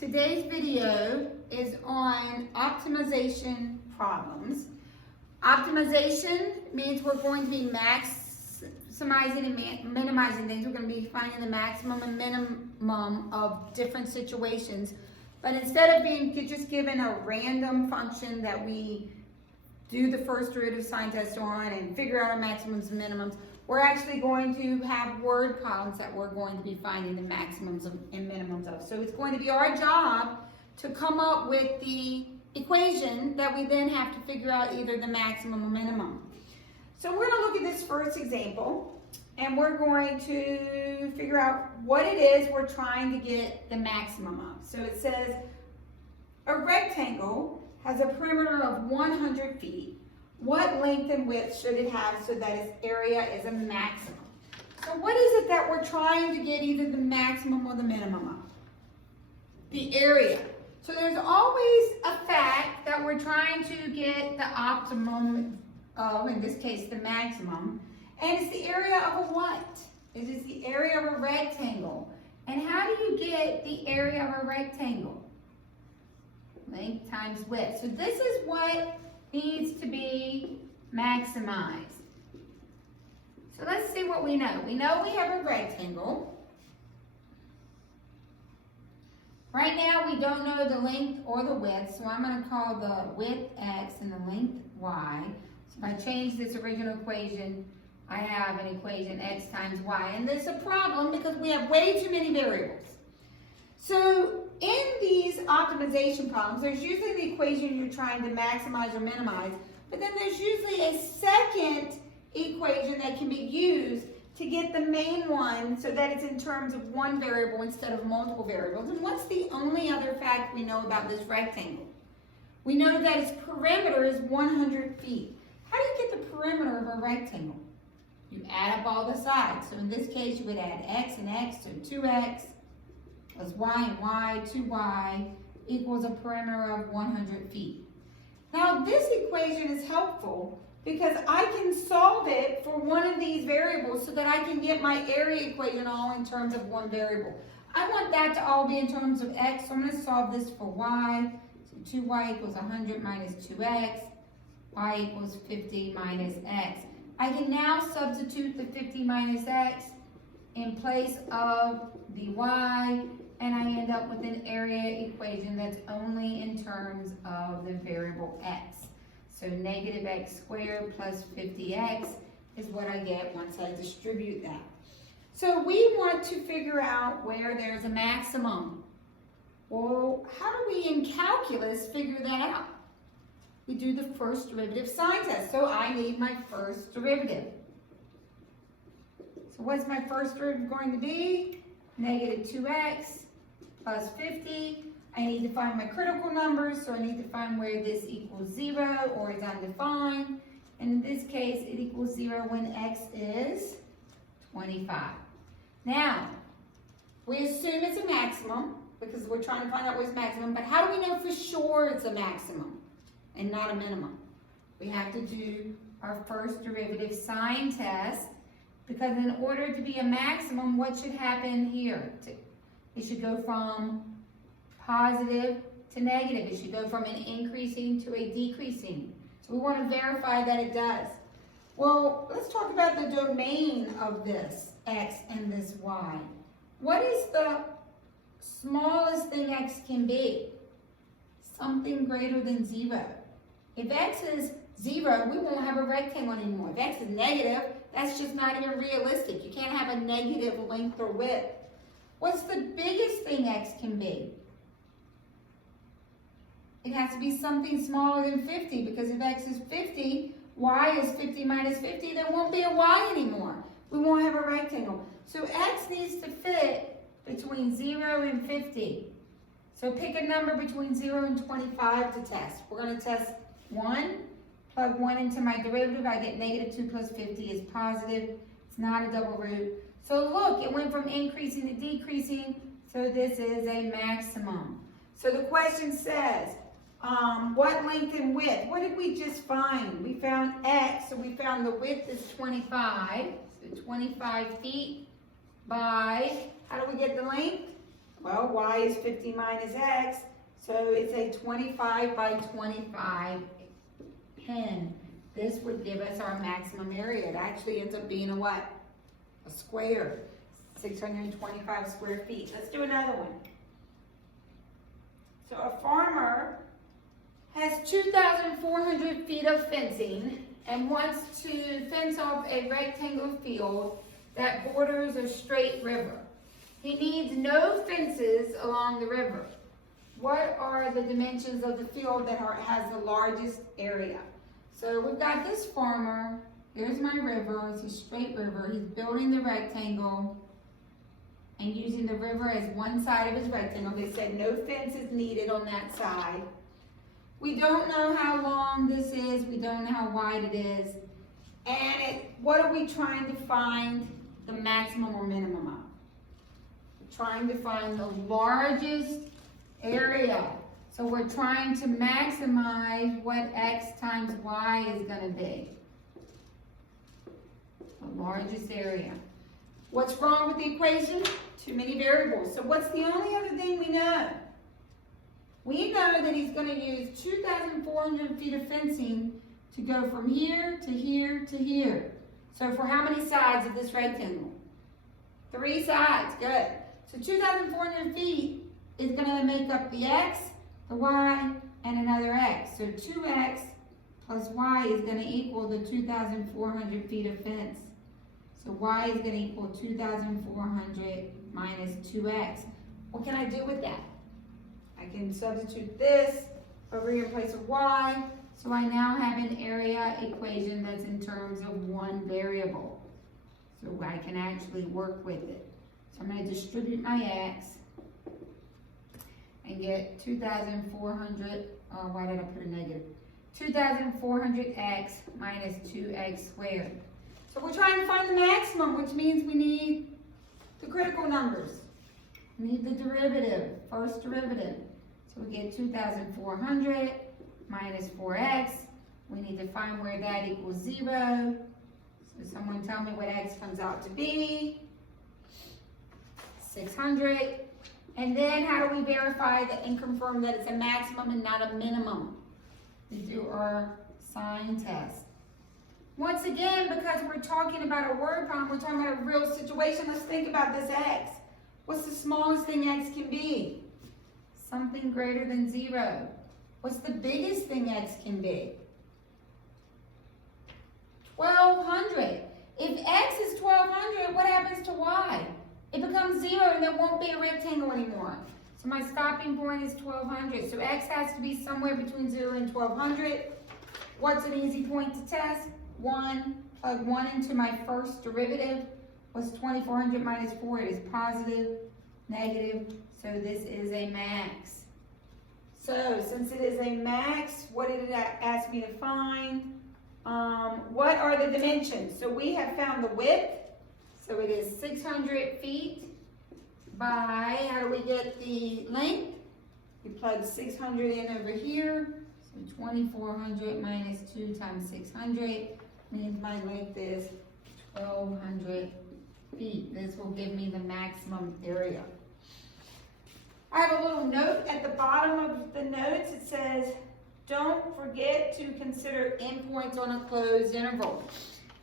Today's video is on optimization problems. Optimization means we're going to be maximizing and minimizing things. We're going to be finding the maximum and minimum of different situations. But instead of being just given a random function that we do the first derivative sign test on and figure out our maximums and minimums, we're actually going to have word problems that we're going to be finding the maximums and minimums of. So it's going to be our job to come up with the equation that we then have to figure out either the maximum or minimum. So we're going to look at this first example, and we're going to figure out what it is we're trying to get the maximum of. So it says a rectangle has a perimeter of 100 feet. What length and width should it have so that its area is a maximum? So what is it that we're trying to get either the maximum or the minimum of? The area. So there's always a fact that we're trying to get the optimum of, in this case, the maximum. And it's the area of a what? It is the area of a rectangle. And how do you get the area of a rectangle? Length times width. So this is what needs to be maximized. So let's see what we know. We know we have a rectangle. Right now we don't know the length or the width, so I'm going to call the width x and the length y. So if I change this original equation, I have an equation x times y. And there's a problem because we have way too many variables. So in these optimization problems, there's usually the equation you're trying to maximize or minimize, but then there's usually a second equation that can be used to get the main one so that it's in terms of one variable instead of multiple variables. And what's the only other fact we know about this rectangle? We know that its perimeter is 100 feet. How do you get the perimeter of a rectangle? You add up all the sides. So in this case, you would add x and x, so 2x. Plus y and y, 2y, equals a perimeter of 100 feet. Now this equation is helpful because I can solve it for one of these variables so that I can get my area equation all in terms of one variable. I want that to all be in terms of x, so I'm going to solve this for y. So 2y equals 100 minus 2x, y equals 50 minus x. I can now substitute the 50 minus x in place of the y, and I end up with an area equation that's only in terms of the variable x. So negative x squared plus 50x is what I get once I distribute that. So we want to figure out where there's a maximum. Well, how do we in calculus figure that out? We do the first derivative sign test. So I need my first derivative. So what's my first derivative going to be? Negative 2x plus 50. I need to find my critical numbers, so I need to find where this equals 0 or is undefined. And in this case, it equals 0 when x is 25. Now, we assume it's a maximum because we're trying to find out what's maximum, but how do we know for sure it's a maximum and not a minimum? We have to do our first derivative sign test because in order to be a maximum, what should happen here? It should go from positive to negative. It should go from an increasing to a decreasing. So we want to verify that it does. Well, let's talk about the domain of this x and this y. What is the smallest thing x can be? Something greater than 0. If x is 0, we won't have a rectangle anymore. If x is negative, that's just not even realistic. You can't have a negative length or width. What's the biggest thing x can be? It has to be something smaller than 50 because if x is 50, y is 50 minus 50, there won't be a y anymore. We won't have a rectangle. So x needs to fit between 0 and 50. So pick a number between 0 and 25 to test. We're going to test 1. Plug 1 into my derivative. I get negative 2 plus 50 is positive. It's not a double root. So look, it went from increasing to decreasing. So this is a maximum. So the question says, what length and width? What did we just find? We found x, so we found the width is 25. So 25 feet by, how do we get the length? Well, y is 50 minus x, so it's a 25 by 25 pen. This would give us our maximum area. It actually ends up being a what? A square. 625 square feet. Let's do another one. So a farmer has 2,400 feet of fencing and wants to fence off a rectangular field that borders a straight river. He needs no fences along the river. What are the dimensions of the field that has the largest area? So we've got this farmer. Here's my river. It's a straight river. He's building the rectangle and using the river as one side of his rectangle. They said no fence is needed on that side. We don't know how long this is. We don't know how wide it is. And what are we trying to find the maximum or minimum of? We're trying to find the largest area. So we're trying to maximize what x times y is going to be. The largest area. What's wrong with the equation? Too many variables. So what's the only other thing we know? We know that he's going to use 2,400 feet of fencing to go from here to here to here. So for how many sides of this rectangle? 3 sides. Good. So 2,400 feet is going to make up the x, the y, and another x. So 2x plus y is going to equal the 2,400 feet of fence. So y is going to equal 2,400 minus 2x. What can I do with that? I can substitute this over here in place of y. So I now have an area equation that's in terms of one variable. So I can actually work with it. So I'm going to distribute my x and get 2,400, why did I put a negative? 2,400x minus 2x squared. So we're trying to find the maximum, which means we need the critical numbers. We need the derivative, first derivative. So we get 2,400 minus 4x. We need to find where that equals 0. So someone tell me what x comes out to be. 600. And then how do we verify that and confirm that it's a maximum and not a minimum? We do our sign test. Once again, because we're talking about a word problem, we're talking about a real situation, let's think about this x. What's the smallest thing x can be? Something greater than 0. What's the biggest thing x can be? 1,200. If x is 1,200, what happens to y? It becomes 0 and there won't be a rectangle anymore. So my stopping point is 1,200. So x has to be somewhere between 0 and 1,200. What's an easy point to test? 1, plug 1 into my first derivative. What's 2,400 minus 4? It is positive, negative, so this is a max. So since it is a max, what did it ask me to find? What are the dimensions? So we have found the width. So it is 600 feet by, how do we get the length? We plug 600 in over here. So 2,400 minus 2 times 600 means my length is 1,200 feet. This will give me the maximum area. I have a little note at the bottom of the notes. It says, don't forget to consider endpoints on a closed interval.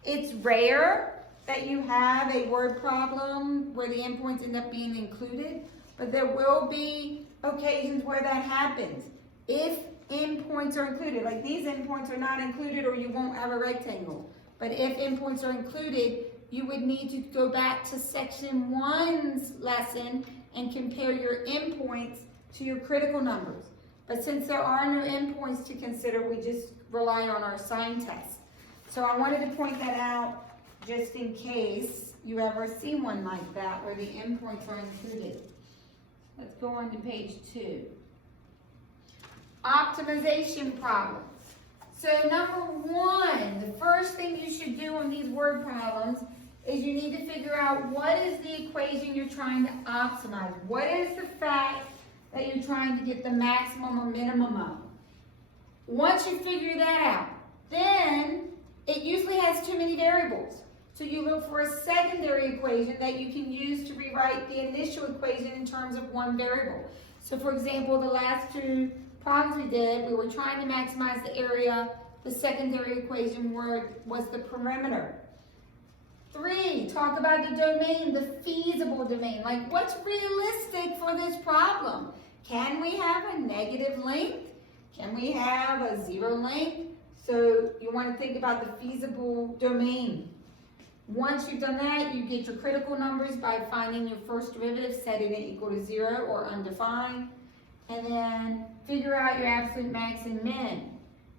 It's rare that you have a word problem where the endpoints end up being included, but there will be occasions where that happens. If endpoints are included, like these endpoints are not included or you won't have a rectangle. But if endpoints are included, you would need to go back to section 1's lesson and compare your endpoints to your critical numbers. But since there are no endpoints to consider, we just rely on our sign test. So I wanted to point that out just in case you ever see one like that where the endpoints are included. Let's go on to page 2. Optimization problems. So number 1, the first thing you should do on these word problems is you need to figure out what is the equation you're trying to optimize. What is the fact that you're trying to get the maximum or minimum of? Once you figure that out, then it usually has too many variables. So you look for a secondary equation that you can use to rewrite the initial equation in terms of one variable. So for example, the last two problems we did, we were trying to maximize the area. The secondary equation was the perimeter. 3, talk about the domain, the feasible domain. Like, what's realistic for this problem? Can we have a negative length? Can we have a 0 length? So you want to think about the feasible domain. Once you've done that, you get your critical numbers by finding your first derivative, setting it equal to 0 or undefined, and then figure out your absolute max and min.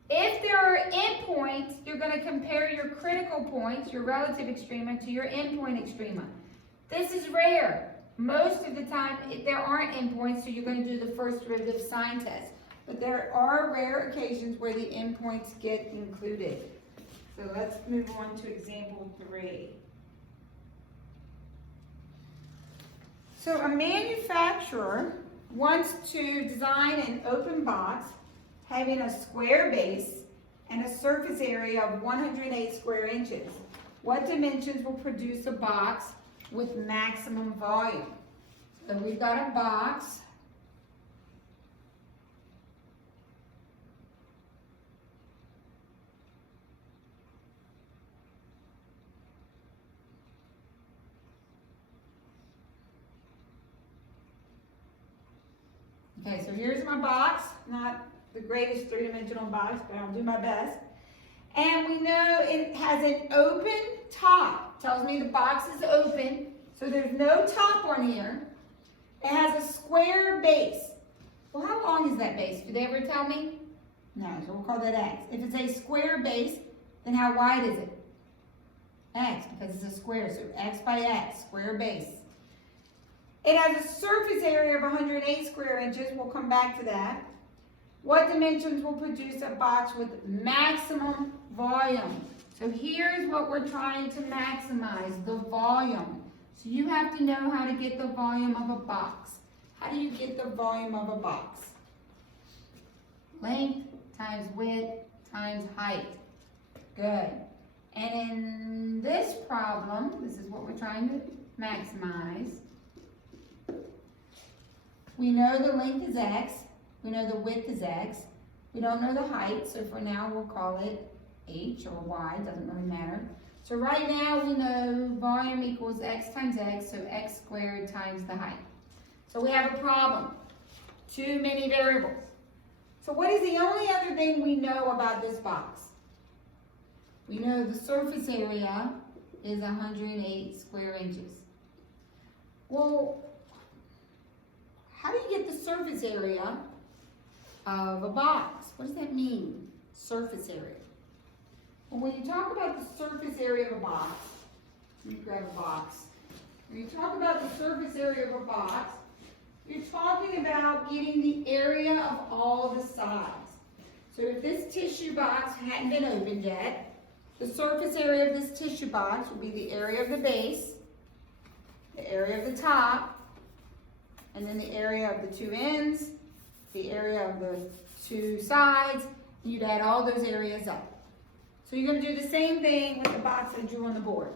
If there are endpoints, you're going to compare your critical points, your relative extrema, to your endpoint extrema. This is rare. Most of the time, there aren't endpoints, so you're going to do the first derivative sign test. But there are rare occasions where the endpoints get included. So let's move on to example 3. So a manufacturer wants to design an open box having a square base and a surface area of 108 square inches. What dimensions will produce a box with maximum volume? So we've got a box. Okay, so here's my box, not the greatest three-dimensional box, but I'll do my best. And we know it has an open top. Tells me the box is open, so there's no top on here. It has a square base. Well, how long is that base? Do they ever tell me? No, so we'll call that X. If it's a square base, then how wide is it? X, because it's a square, so X by X, square base. It has a surface area of 108 square inches. We'll come back to that. What dimensions will produce a box with maximum volume? So here's what we're trying to maximize, the volume. So you have to know how to get the volume of a box. How do you get the volume of a box? Length times width times height. Good. And in this problem, this is what we're trying to maximize. We know the length is X. We know the width is X. We don't know the height, so for now we'll call it H or Y, doesn't really matter. So right now we know volume equals X times X, so X squared times the height. So we have a problem. Too many variables. So what is the only other thing we know about this box? We know the surface area is 108 square inches. Well, how do you get the surface area of a box? What does that mean, surface area? Well, when you talk about the surface area of a box, let me grab a box. When you talk about the surface area of a box, you're talking about getting the area of all the sides. So if this tissue box hadn't been opened yet, the surface area of this tissue box would be the area of the base, the area of the top, and then the area of the two ends, the area of the two sides. You'd add all those areas up. So you're going to do the same thing with the box I drew on the board.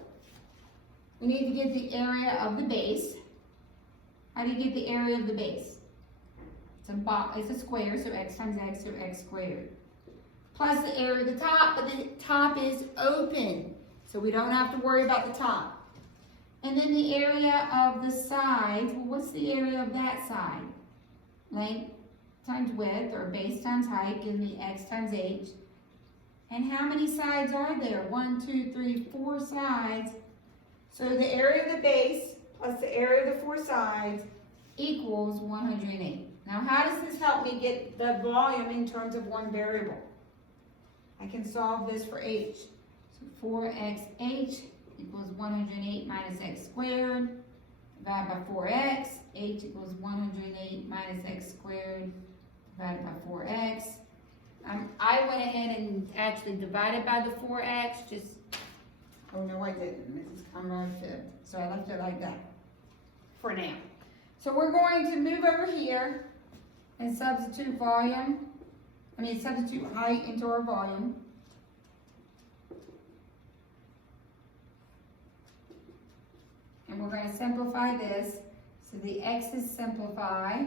We need to get the area of the base. How do you get the area of the base? It's a square, so X times X, so X squared. Plus the area of the top, but the top is open, so we don't have to worry about the top. And then the area of the sides, well, what's the area of that side? Length times width, or base times height, gives me X times H. And how many sides are there? 1, 2, 3, 4 sides. So the area of the base plus the area of the 4 sides equals 108. Now how does this help me get the volume in terms of one variable? I can solve this for H. So 4xH equals 108 minus X squared, divided by 4x. H equals 108 minus X squared, divided by 4x. I went ahead and actually divided by the 4x, oh no I didn't, Mrs. Conrad did. So I left it like that for now. So we're going to move over here and substitute substitute height into our volume. and we're going to simplify this. So the x's simplify.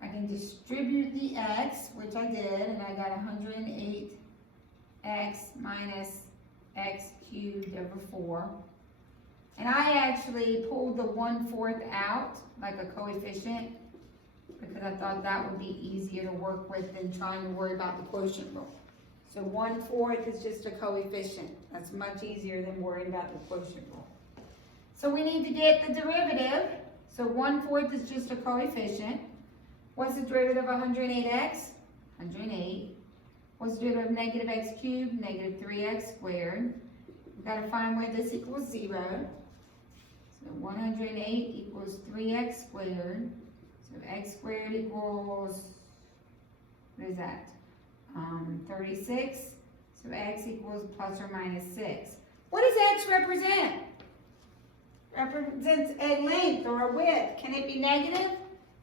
I can distribute the x, which I did, and I got 108x minus x cubed over 4. And I actually pulled the 1/4 out, like a coefficient, because I thought that would be easier to work with than trying to worry about the quotient rule. So 1/4 is just a coefficient. That's much easier than worrying about the quotient rule. So we need to get the derivative. So 1/4 is just a coefficient. What's the derivative of 108x? 108. What's the derivative of negative x cubed? Negative 3x squared. We've got to find where this equals 0. So 108 equals 3x squared. So x squared equals, what is that? 36. So x equals plus or minus 6. What does x represent? Represents a length or a width. Can it be negative?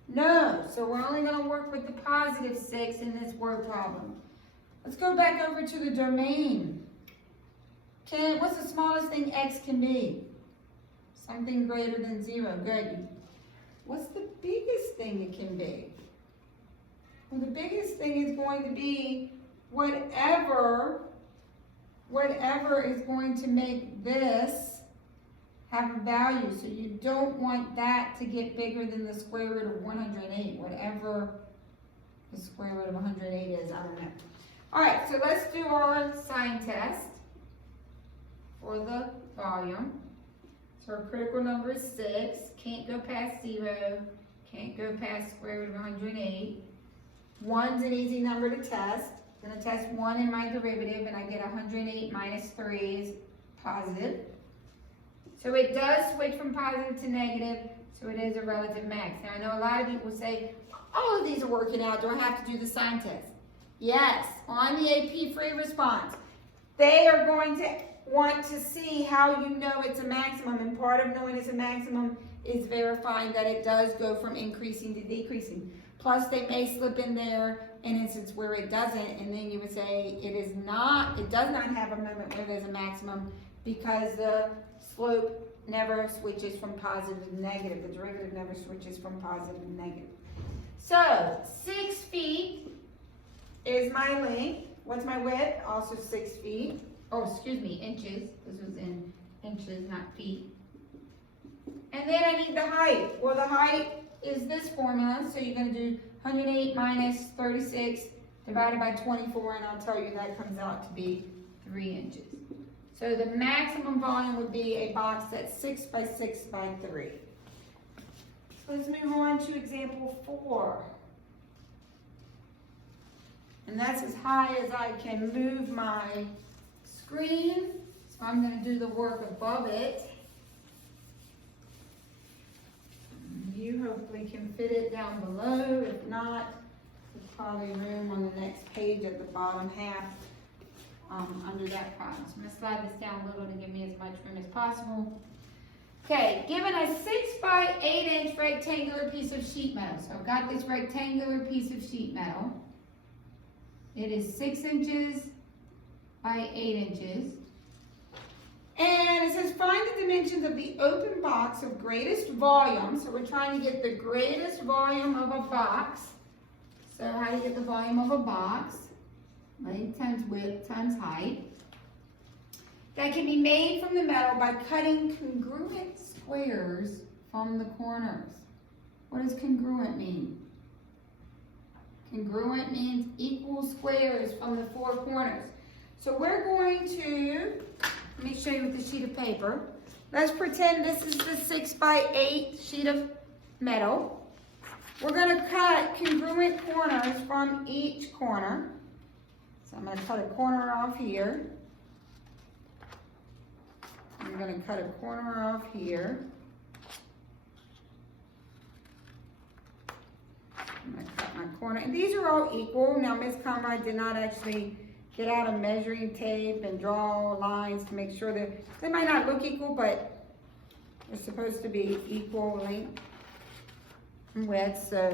No. So we're only going to work with the positive 6 in this word problem. Let's go back over to the domain. What's the smallest thing x can be? Something greater than 0. Good. What's the biggest thing it can be? Well, the biggest thing is going to be whatever is going to make this have a value. So you don't want that to get bigger than the square root of 108, whatever the square root of 108 is, I don't know. All right, so let's do our sign test for the volume. So our critical number is 6, can't go past 0, can't go past square root of 108. 1's an easy number to test. I'm going to test 1 in my derivative, and I get 108 minus 3 is positive. So it does switch from positive to negative, so it is a relative max. Now I know a lot of people say, all of these are working out, do I have to do the sign test? Yes, on the AP free response. They are going to want to see how you know it's a maximum, and part of knowing it's a maximum is verifying that it does go from increasing to decreasing. Plus they may slip in there an instance where it doesn't, and then you would say it does not have a moment where there's a maximum because the slope never switches from positive to negative. The derivative never switches from positive to negative. So 6 feet is my length. What's my width? Also 6 feet. Oh, excuse me, inches. This was in inches, not feet. And then I need the height. Well, the height is this formula. So you're going to do 108 minus 36 divided by 24, and I'll tell you that comes out to be 3 inches. So the maximum volume would be a box that's 6 by 6 by 3. Let's move on to example 4. And that's as high as I can move my screen. So I'm going to do the work above it. You hopefully can fit it down below. If not, there's probably room on the next page at the bottom half under that problem. So I'm going to slide this down a little to give me as much room as possible. Okay, given a 6 by 8 inch rectangular piece of sheet metal. So I've got this rectangular piece of sheet metal. It is 6 inches by 8 inches. And it says find the dimensions of the open box of greatest volume. So we're trying to get the greatest volume of a box. So how do you get the volume of a box? Length times width times height. That can be made from the metal by cutting congruent squares from the corners. What does congruent mean? Congruent means equal squares from the 4 corners. So we're going to, let me show you with the sheet of paper. Let's pretend this is the 6 by 8 sheet of metal. We're going to cut congruent corners from each corner. So I'm going to cut a corner off here. I'm going to cut a corner off here. I'm going to cut my corner. And these are all equal. Now, Ms. Conrad did not actually get out a measuring tape and draw lines to make sure that they might not look equal, but they're supposed to be equal length and width. So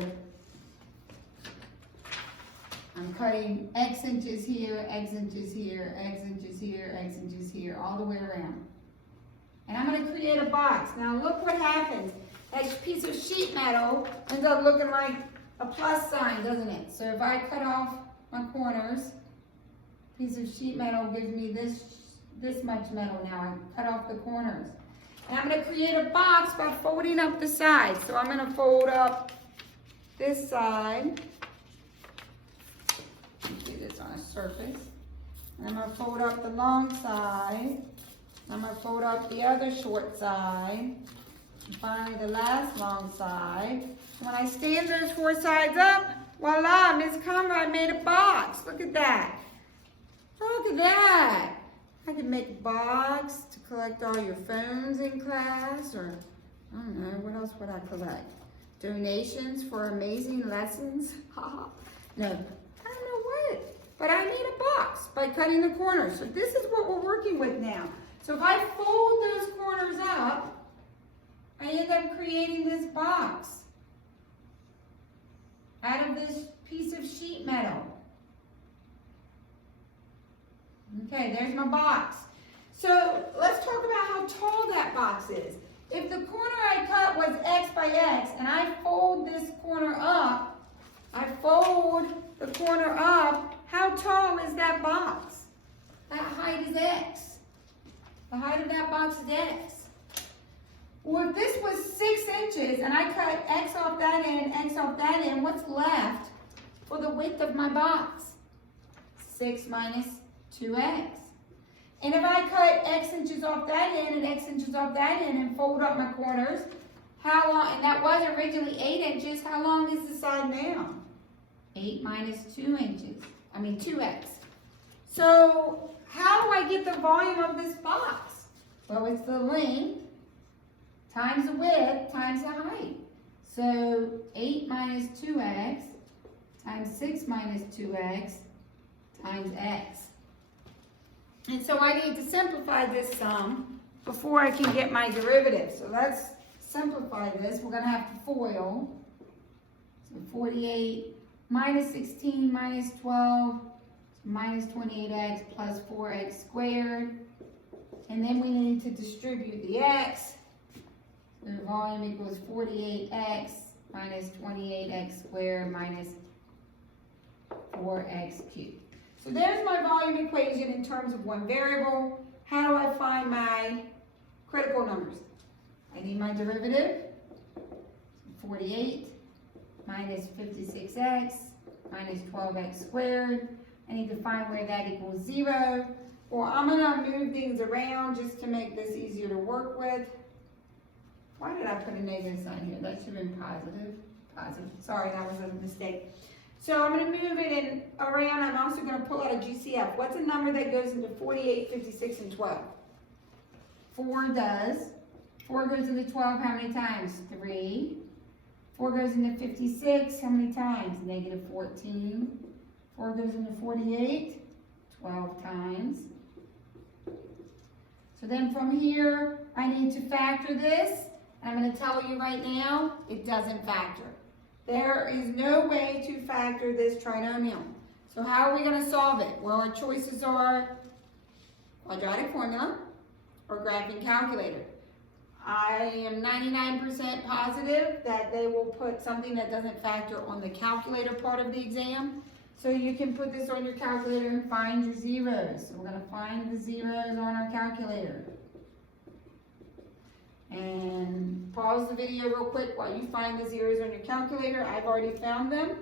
I'm cutting X inches here, X inches here, X inches here, X inches here, all the way around. And I'm gonna create a box. Now look what happens. That piece of sheet metal ends up looking like a plus sign, doesn't it? So if I cut off my corners, piece of sheet metal gives me this much metal now. I cut off the corners. And I'm going to create a box by folding up the sides. So I'm going to fold up this side. Do this on a surface. And I'm going to fold up the long side. I'm going to fold up the other short side. And finally the last long side. When I stand those 4 sides up, voila, Miss Conrad made a box. Look at that. Look at that. I could make a box to collect all your phones in class, or I don't know, what else would I collect? Donations for amazing lessons? No, I don't know what, but I made a box by cutting the corners. So this is what we're working with now. So if I fold those corners up, I end up creating this box out of this piece of sheet metal. Okay, there's my box. So let's talk about how tall that box is. If the corner I cut was X by X and I fold this corner up, how tall is that box? That height is X. The height of that box is X. Well, if this was 6 inches and I cut X off that end, X off that end, what's left for the width of my box? 6 minus 2x. And if I cut X inches off that end and X inches off that end and fold up my corners, how long, and that was originally 8 inches, how long is the side now? 8 minus 2 inches, 2x. So how do I get the volume of this box? Well, it's the length times the width times the height. So 8 minus 2x times 6 minus 2x times x. And so I need to simplify this sum before I can get my derivative. So let's simplify this. We're going to have to FOIL. So 48 minus 16 minus 12 minus 28x plus 4x squared. And then we need to distribute the x. So the volume equals 48x minus 28x squared minus 4x cubed. So there's my volume equation in terms of one variable. How do I find my critical numbers? I need my derivative. 48 minus 56x minus 12x squared. I need to find where that equals 0. Well, I'm going to move things around just to make this easier to work with. Why did I put a negative sign here? That should have been positive. Positive. Sorry, that was a mistake. So I'm going to move it in around. I'm also going to pull out a GCF. What's a number that goes into 48, 56, and 12? 4 does. 4 goes into 12 how many times? 3. 4 goes into 56 how many times? Negative 14. 4 goes into 48 12 times. So then from here, I need to factor this. I'm going to tell you right now, it doesn't factor. There is no way to factor this trinomial. So how are we going to solve it? Well, our choices are quadratic formula or graphing calculator. I am 99% positive that they will put something that doesn't factor on the calculator part of the exam. So you can put this on your calculator and find your zeros. So we're going to find the zeros on our calculator. And pause the video real quick while you find the zeros on your calculator. I've already found them.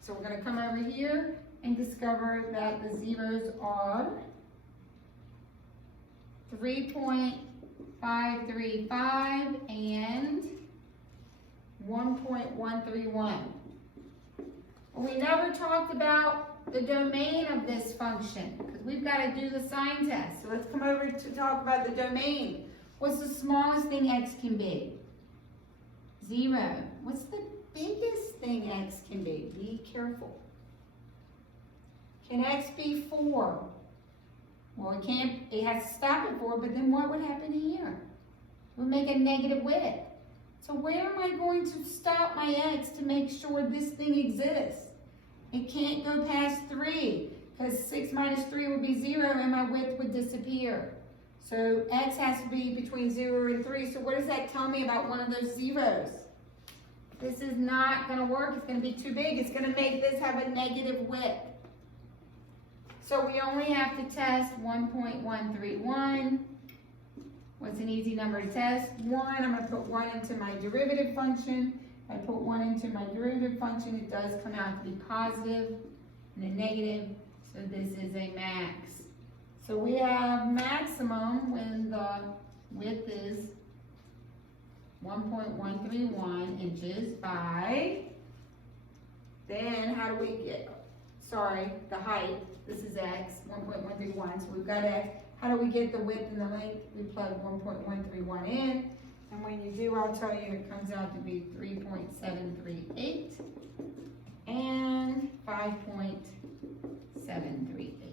So we're going to come over here and discover that the zeros are 3.535 and 1.131. We never talked about the domain of this function because we've got to do the sign test. So let's come over to talk about the domain. What's the smallest thing x can be? 0. What's the biggest thing x can be? Be careful. Can x be 4? Well, it can't. It has to stop at 4, but then what would happen here? It would make a negative width. So where am I going to stop my x to make sure this thing exists? It can't go past 3 because 6 minus 3 would be 0 and my width would disappear. So x has to be between 0 and 3. So what does that tell me about one of those zeros? This is not going to work. It's going to be too big. It's going to make this have a negative width. So we only have to test 1.131. What's an easy number to test? 1. I'm going to put 1 into my derivative function. If I put 1 into my derivative function, it does come out to be positive and a negative. So this is a max. So we have maximum when the width is 1.131 inches by, then how do we get, sorry, the height, this is x, 1.131, so we've got x. How do we get the width and the length? We plug 1.131 in, and when you do, I'll tell you it comes out to be 3.738 and 5.738.